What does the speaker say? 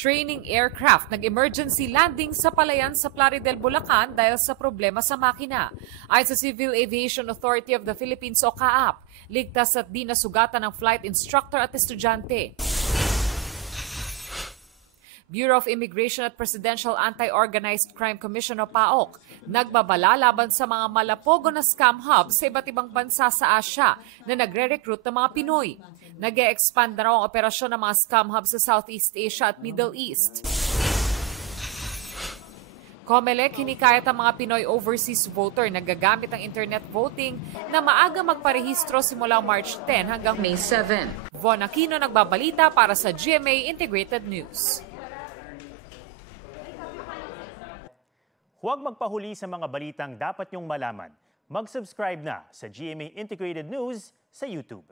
Training aircraft nag-emergency landing sa palayan sa Plaridel, Bulacan dahil sa problema sa makina. Ayon sa Civil Aviation Authority of the Philippines o CAAP, ligtas at di nasugatan ng flight instructor at estudyante. Bureau of Immigration at Presidential Anti-Organized Crime Commission o PAOK, nagbabala laban sa mga malapogo na scam hubs sa iba't ibang bansa sa Asia na nagre-recruit ng mga Pinoy. Nag-e-expand na raw ang operasyon ng mga scam hubs sa Southeast Asia at Middle East. COMELEC hinikayat ang mga Pinoy overseas voter na gagamit ng internet voting na maaga magparehistro simula March 10 hanggang May 7. Von Aquino nagbabalita para sa GMA Integrated News. Huwag magpahuli sa mga balitang dapat niyong malaman. Mag-subscribe na sa GMA Integrated News sa YouTube.